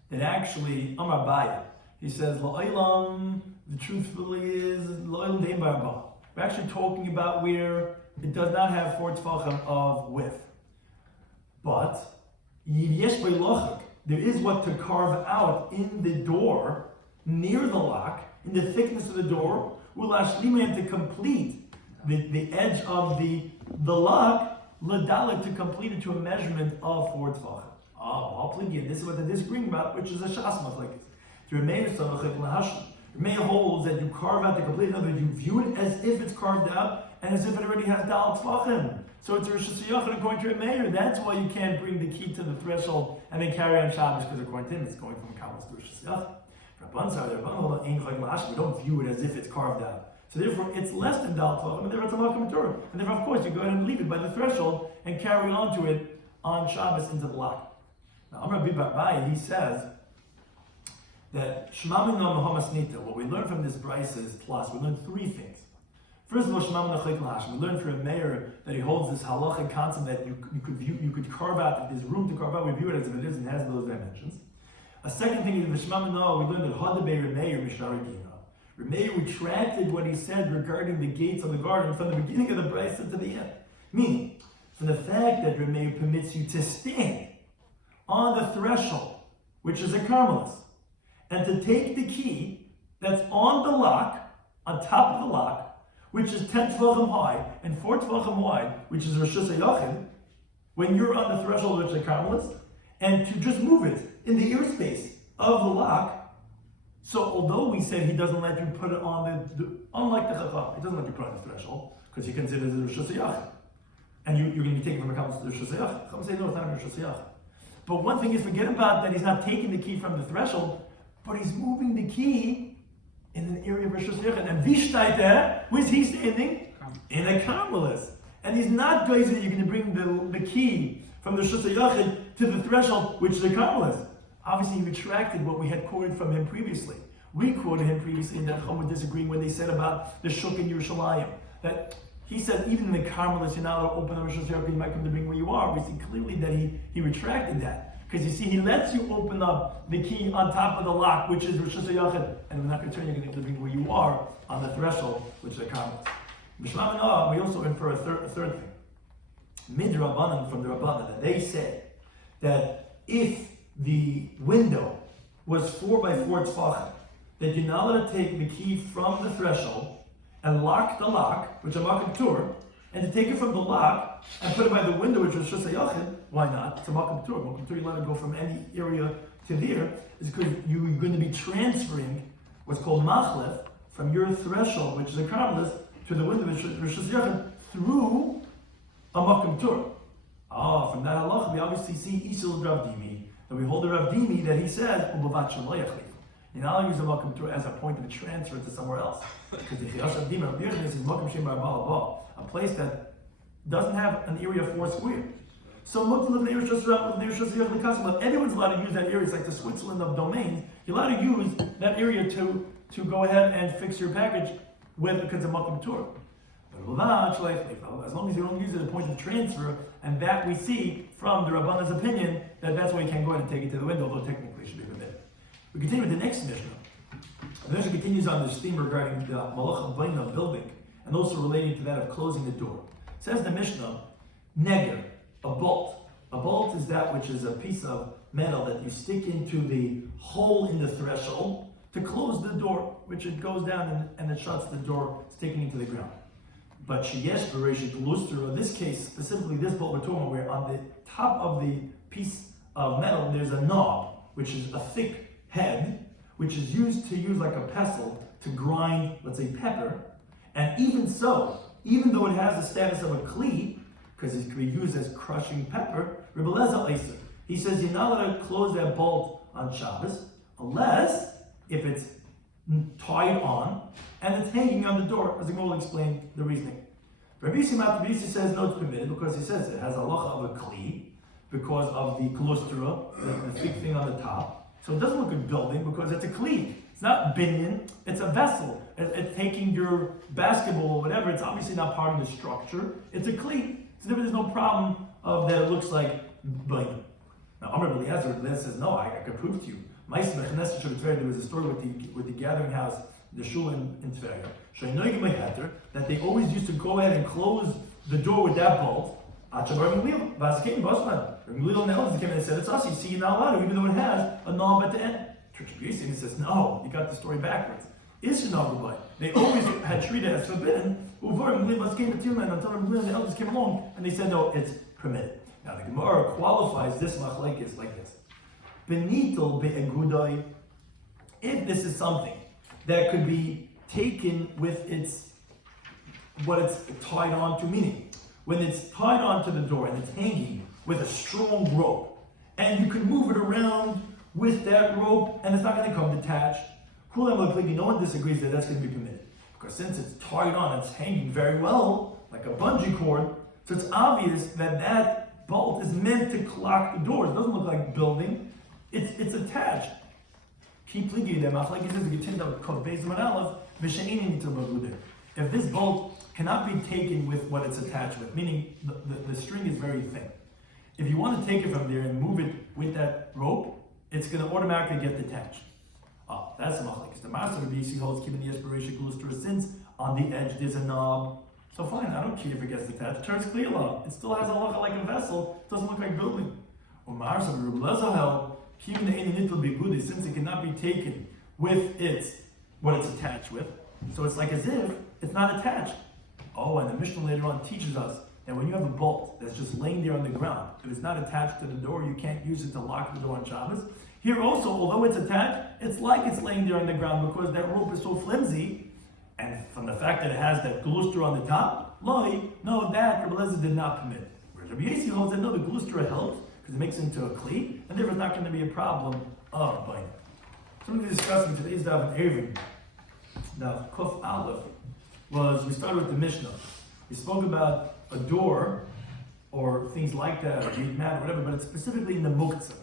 that actually, Amar Baya, he says, La'olam, the truthfully is, La'olam dein ba'arba. We're actually talking about where it does not have 4 tefachim of width. But, yesh b'lochik, there is what to carve out in the door, near the lock, in the thickness of the door, to complete the edge of the lock, ladalik, to complete it to a measurement of 4 tefachim. This is what they're disagreeing about, which is a shas machlekes. Remeir holds that you carve out the complete. In other words, you view it as if it's carved out and as if it already has dal tefachim. So it's a Rosh Hashanah according to Remeir. That's why you can't bring the key to the threshold and then carry on Shabbos, because according to him, it's going from Karmelis to Rosh Hashanah. We don't view it as if it's carved out. So therefore, it's less than dal tefachim, and therefore it's a Malkum Batur. And therefore, of course, you go ahead and leave it by the threshold and carry on to it on Shabbos into the lock. Now, Amar Bibai, he says that what we learn from this Bryce is plus. We learn 3 things. First of all, we learned from a mayor that he holds this halachic concept that you could carve out, if there's room to carve out, we view it as if it is and has those dimensions. A second thing is, we learned that Hadabei Remeir Misharigina. Remeir retracted what he said regarding the gates of the garden from the beginning of the brisa to the end. Meaning, from the fact that Remeir permits you to stand on the threshold, which is a Carmelis, and to take the key that's on the lock, on top of the lock, which is 10 tvachim high and 4 tvachim wide, which is Rosh Hashanah, when you're on the threshold, which is a Carmelis, and to just move it in the ear space of the lock. So although we said he doesn't let you put it on unlike the Chacham, he doesn't let you put it on the threshold, because he considers it Rosh Hashanah. And you're going to be taking from a Carmelis to Rosh Hashanah. Chacham say, no, it's not Rosh Hashanah. But one thing is, forget about that he's not taking the key from the threshold, but he's moving the key in an area of Rosh Hashanah. And Vishtaita, where's he standing? In a Carmelis. And he's not going that you're going to bring the key from the Rosh Hashanah to the threshold, which is the Carmelis. Obviously, he retracted what we had quoted from him previously. We quoted him previously, and Chacham were disagreeing when they said about the Shuk in Yerushalayim. That he said, even in the Carmelis, you're not allowed to open the Rosh Hashanah, you might come to bring where you are. We see clearly that he retracted that. Because you see, he lets you open up the key on top of the lock, which is Rosh Hashanah, and when that return, you're going to be where you are on the threshold, which is a Carmelis. We also infer a third thing. Mid-Rabbanan, from the Rabbanan, that they said that if the window was 4 by 4 tefachim, that you're not allowed to take the key from the threshold and lock the lock, which is a Makam Tur, and to take it from the lock and put it by the window, which was Rosh Hashanah, why not? It's a Makam Tur. Makam Tur, you let it go from any area to there, is because you're going to be transferring what's called machlef from your threshold, which is a Carmelis, to the window, which is Rosh Hashanah, through a Makam Tur. From that halacha, we obviously see Isil Rav Dimi, that we hold the Rav Dimi that he says, you're not use a Makam Tur as a point of transfer to somewhere else. Because the Chiyash Rav Dimi, Rav Dimi is Makam Shem Bar a place that doesn't have an area of 4 square. So everyone's allowed to use that area. It's like the Switzerland of domains. You're allowed to use that area to go ahead and fix your package with because of Makam Tur. As long as you don't use it as a point of transfer, and that we see from the Rabbanah's opinion that that's why you can't go ahead and take it to the window, although technically it should be permitted. We continue with the next Mishnah. The Mishnah continues on this theme regarding the Malach of building, and also relating to that of closing the door. It says the Mishnah, Neger, a bolt. A bolt is that which is a piece of metal that you stick into the hole in the threshold to close the door, which it goes down and it shuts the door, sticking into the ground. But sheyesh bereshit lustra, in this case, specifically this bolt we're talking about, where on the top of the piece of metal there's a knob, which is a thick head, which is used like a pestle to grind, let's say, pepper. And even so, even though it has the status of a kli, because it can be used as crushing pepper, Rebbe Lezer, he says you're not allowed to close that bolt on Shabbos unless if it's tied on and it's hanging on the door, as the Gemara will explain the reasoning. Rabbi Shloimy says no, it's permitted because he says it has a halacha of a kli because of the kolustra, the thick thing on the top. So it doesn't look like a building because it's a kli. It's not binyan, it's a vessel. It's taking your basketball or whatever, it's obviously not part of the structure. It's a kli. So there's no problem of that it looks like binyan. Now, Amr Eliezer says, no, I could prove to you. There was a story with the gathering house, the shul in Tveria, that they always used to go ahead and close the door with that bolt. Gamliel came and said, it's us, you see, you're not allowed to, even though it has a knob at the end. He says, no, you got the story backwards. They always had treated it as forbidden, until the elders came along and they said, no, it's permitted. Now the Gemara qualifies this machlekes like this. Benitel be'egudai, if this is something that could be taken with what it's tied on to, meaning when it's tied onto the door and it's hanging with a strong rope, and you can move it around with that rope and it's not going to come detached, no one disagrees that that's going to be permitted. Because since it's tied on, it's hanging very well, like a bungee cord, so it's obvious that bolt is meant to lock the doors. It doesn't look like building. It's attached. Keep ligi them. If this bolt cannot be taken with what it's attached with, meaning the string is very thin. If you want to take it from there and move it with that rope, it's going to automatically get detached. Oh, that's a machlekes. The master of BC holds keeping the aspiration glues to a since on the edge there's a knob. So fine, I don't care if it gets detached. It turns clear love. It still has a look like a vessel. It doesn't look like building. Or master of Rabbi held keeping the ain't bigudi since it cannot be taken with what it's attached with. So it's like as if it's not attached. Oh, and the Mishnah later on teaches us that when you have a bolt that's just laying there on the ground, if it's not attached to the door, you can't use it to lock the door on Shabbos. Here also, although it's attached, it's like it's laying there on the ground because that rope is so flimsy, and from the fact that it has that gluster on the top, no, that Rabbi Eliezer did not permit. Whereas Rabbi Yossi holds that no, the gluster helps because it makes it into a kli, and therefore it's not going to be a problem of binding. So we're going to be discussing today's Daf Eruvin Daf Kuf Aleph. We started with the Mishnah. We spoke about a door or things like that, or mat or whatever, but it's specifically in the muktzah.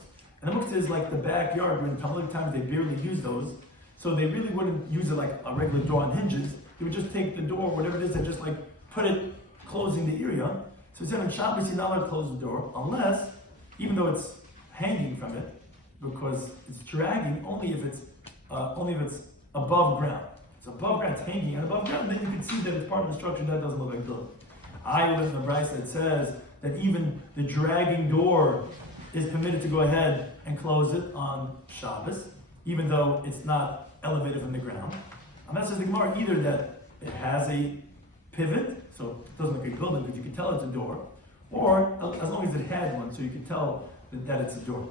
And the muktzah is like the backyard when Talmud times they barely use those, so they really wouldn't use it like a regular door on hinges. They would just take the door, whatever it is, and just like put it closing the area. So it said on Shabbos you're not allowed to close the door unless, even though it's hanging from it, because it's dragging only if it's above ground. It's above ground, it's hanging and above ground, then you can see that it's part of the structure that doesn't look like building. I live in the Bryce that says that even the dragging door is permitted to go ahead and close it on Shabbos, even though it's not elevated from the ground. And that says the Gemara either that it has a pivot, so it doesn't look like a building, but you can tell it's a door, or as long as it had one, so you can tell that it's a door.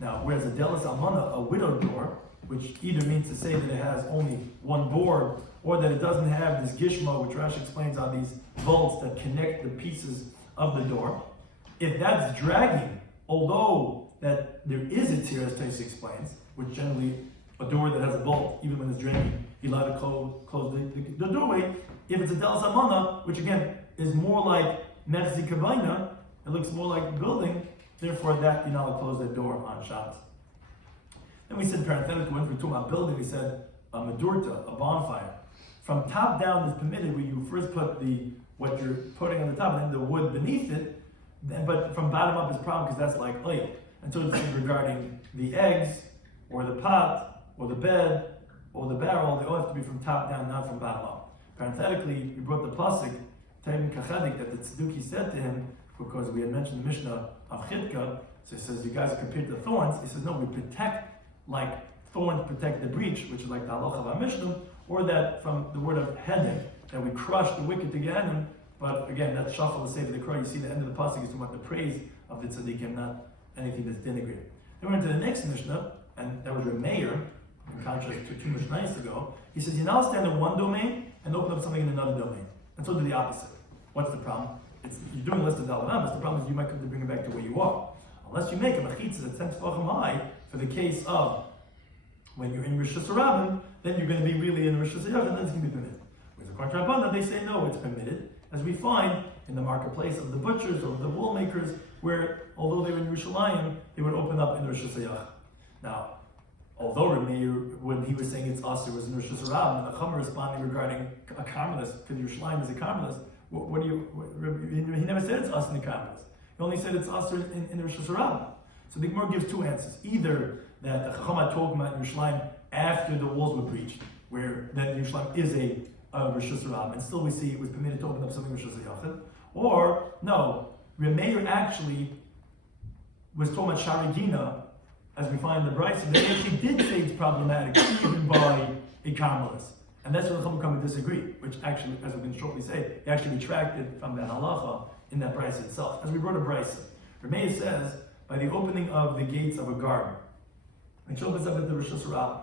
Now, whereas a delis almana, a widow door, which either means to say that it has only one board, or that it doesn't have this gishma, which Rashi explains are these bolts that connect the pieces of the door. If that's dragging, although that there is a tier, as Taisa explains, which generally a door that has a bolt, even when it's dragging, you're allowed to close the doorway. If it's a delis almana, which again is more like mechzi kabaina, it looks more like a building, therefore that you're not allowed to close that door on Shabbos. Then we said parenthetically, when we were talking about building, we said a medurta, a bonfire. From top down is permitted where you first put what you're putting on the top and then the wood beneath it, but from bottom up is a problem because that's like oil. And so it's regarding the eggs, or the pot, or the bed, or the barrel, they all have to be from top down, not from bottom up. Parenthetically, we brought the pasuk, Taim Kachadik, that the Tzeduki said to him, because we had mentioned the Mishnah of Chitka, so he says, you guys are compared to thorns. He says, no, we protect like thorns protect the breach, which is like the halacha of our Mishnah, or that from the word of hedek, that we crush the wicked to Gehenna. But again, that's shafal the save of the crow. You see the end of the pasuk is talking about the praise of the tzaddikim, not anything that's denigrated. Then we went to the next Mishnah, and that was your mayor, in contrast to 2 Mishnahs ago. He says, you now stand in one domain and open up something in another domain. And so do the opposite. What's the problem? You're doing less than Dalanamas. The problem is you might come to bring it back to where you are. Unless you make a mechitza that's 10 tefachim high, for the case of when you're in Rosh Hashanah, then you're going to be really in Rosh Hashanah, and then it's going to be permitted. Whereas the Kar Rabbanan, they say no, it's permitted, as we find in the marketplace of the butchers or the wool makers, where although they were in Yerushalayim, they would open up in Rosh Hashanah. Now, although Rameir, when he was saying it's us, it was in Rosh Hashanah, and the Chumrah responding regarding a Carmelist, because Yerushalayim is a Carmelist, he never said it's us in the Carmelist. He only said it's us in Rosh Hashanah. So the Gemara gives two answers. Either that the Chacham talked about Yerushalayim after the walls were breached, where then Yerushalayim is a Rosh Hashanah, and still we see it was permitted to open up something Rosh Hashanah. Or, no, Rameir actually was talking about Sharigina, as we find in the Bryce, they actually did say it's problematic, even by a Carmelist. And that's where the Chacham come and disagree, which actually, as we can shortly say, they actually retracted from that halacha in that Bryce itself. As we brought a Bryce, Rameir says, by the opening of the gates of a garden, which opens up at the Rosh Hashanah.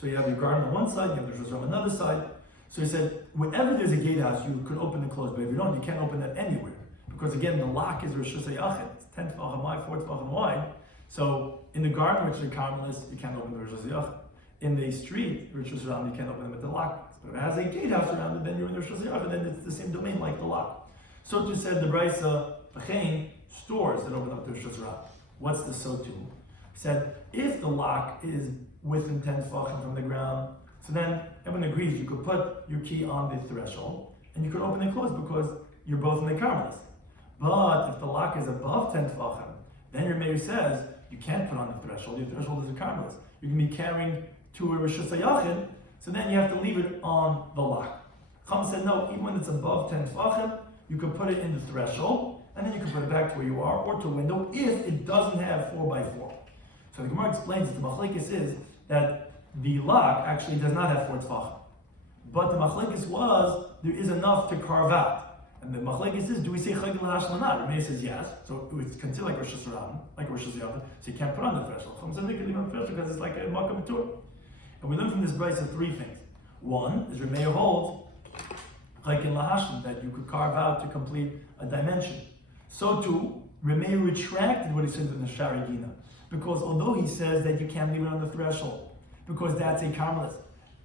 So you have your garden on one side, you have the Rosh Hashanah on another side. So he said, wherever there's a gatehouse, you could open and close, but if you don't, you can't open that anywhere. Because again, the lock is Rosh Hashanah, it's 10 tefachim wide, 4 tefachim wide. So in the garden, which is a Carmelist, you can't open the Rosh Hashanah. In the street, Rosh Hashanah, you can't open them with the lock. But if it has a gatehouse around it, then you're in the Rosh Hashanah, then it's the same domain like the lock. So to said the Brisa, B'chein, stores that open up the Rosh Hashanah. What's the so to? He said, if the lock is within 10 tefachim from the ground, so then everyone agrees you could put your key on the threshold, and you could open and close because you're both in the karmelis. But if the lock is above 10 tefachim, then your mayor says you can't put on the threshold. Your threshold is a karmelis. You're going to be carrying to a rishus hayachid, so then you have to leave it on the lock. Chum said no, even when it's above 10 tefachim, you could put it in the threshold, and then you can put it back to where you are, or to a window, if it doesn't have 4x4. So the Gemara explains that the machlekes is that the lock actually does not have 4 tefachim. But the machlekes was, there is enough to carve out. And the machlekes is, do we say chayil lahash or not? Rabbi says yes, so it's considered like Rosh Hashanah, like Rosh Hashanah, so you can't put on the threshold. Chum said they can leave on the threshold because it's like a makam tour. And we learn from this brayso 3 things. One is Rabbi holds chayil lahash, that you could carve out to complete a dimension. So too, Rabbi retracted what he said in the Sharagina, because although he says that you can't leave it on the threshold, because that's a karmelis,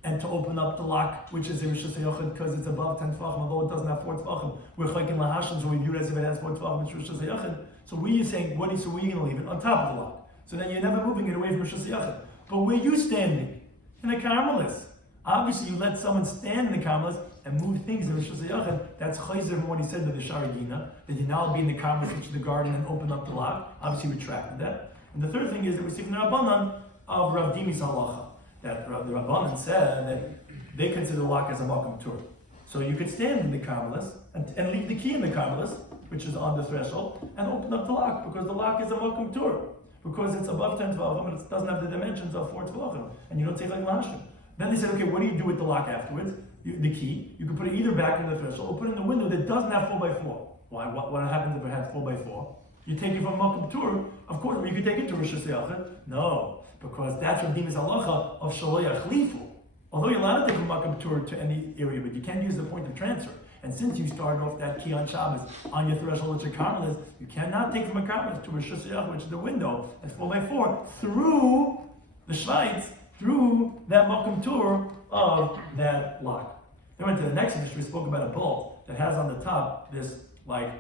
and to open up the lock, which is a rishus hayachid, because it's above 10 tefachim, although it doesn't have 4 tefachim, we're chaykin lahashim, so we view it as if it has 4 tefachim, it's rishus hayachid. So we're saying, so where are you going to leave it? On top of the lock. So then you're never moving it away from rishus hayachid. But where you standing? In a karmelis. Obviously, you let someone stand in the karmelis and move things in rishus hayachid. That's chayzer from what he said to the Sharagina, that you now be in the karmelis, which is the garden, and open up the lock. Obviously, retracted that. And the third thing is that we see from the Rabbanan of Rav Dimi's halacha, that the Rabbanan said that they consider the lock as a makam tur. So you could stand in the karmelis and leave the key in the karmelis, which is on the threshold, and open up the lock, because the lock is a makam tur, because it's above 10 tefachim and it doesn't have the dimensions of 4 tefachim, and you don't take like lashim. Then they said, okay, what do you do with the lock afterwards? The key, you can put it either back in the threshold or put it in the window that doesn't have 4x4. Why? What happens if it has 4x4? You take it from makam tur, of course, you could take it to rishus hayachid. No, because that's Rav Dimi's halacha of shaloi yachlifu. Although you're allowed to take a makam tur to any area, but you can't use the point of transfer. And since you started off that key on Shabbos on your threshold, which a karmelis, you cannot take from a karmelis to rishus hayachid, which is the window at 4x4, through the shleitz, through that makam tur of that lock. Then went to the next issue. We spoke about a bolt that has on the top this like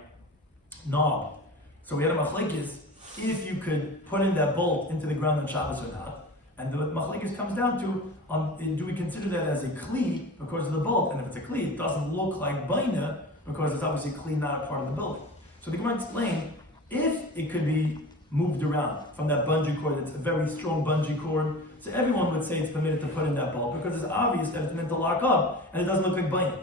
knob. So we had a machlekes if you could put in that bolt into the ground on Shabbos or not. And the machlekes comes down to, do we consider that as a kli because of the bolt? And if it's a kli, it doesn't look like baina because it's obviously kli, not a part of the building. So the Gemara explained, if it could be moved around from that bungee cord, it's a very strong bungee cord, so everyone would say it's permitted to put in that bolt because it's obvious that it's meant to lock up and it doesn't look like baina.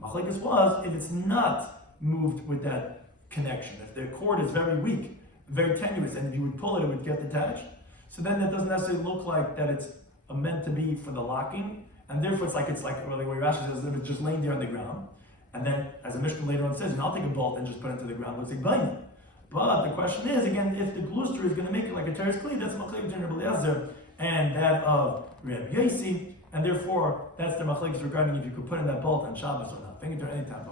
Machlekes was, if it's not moved with that connection, if the cord is very weak, very tenuous, and if you would pull it, it would get detached. So then that doesn't necessarily look like that it's meant to be for the locking, and therefore it's like what Rashi says, if it's just laying there on the ground, and then as a Mishnah later on says, I'll take a bolt and just put it into the ground, it looks like baina. But the question is, again, if the gluster is going to make it like a teres kli, that's machlekes between Rabbi Eliezer and that of Rabbi Yosi, and therefore that's the machlekes regarding if you could put in that bolt on Shabbos or not. Thank you to any time.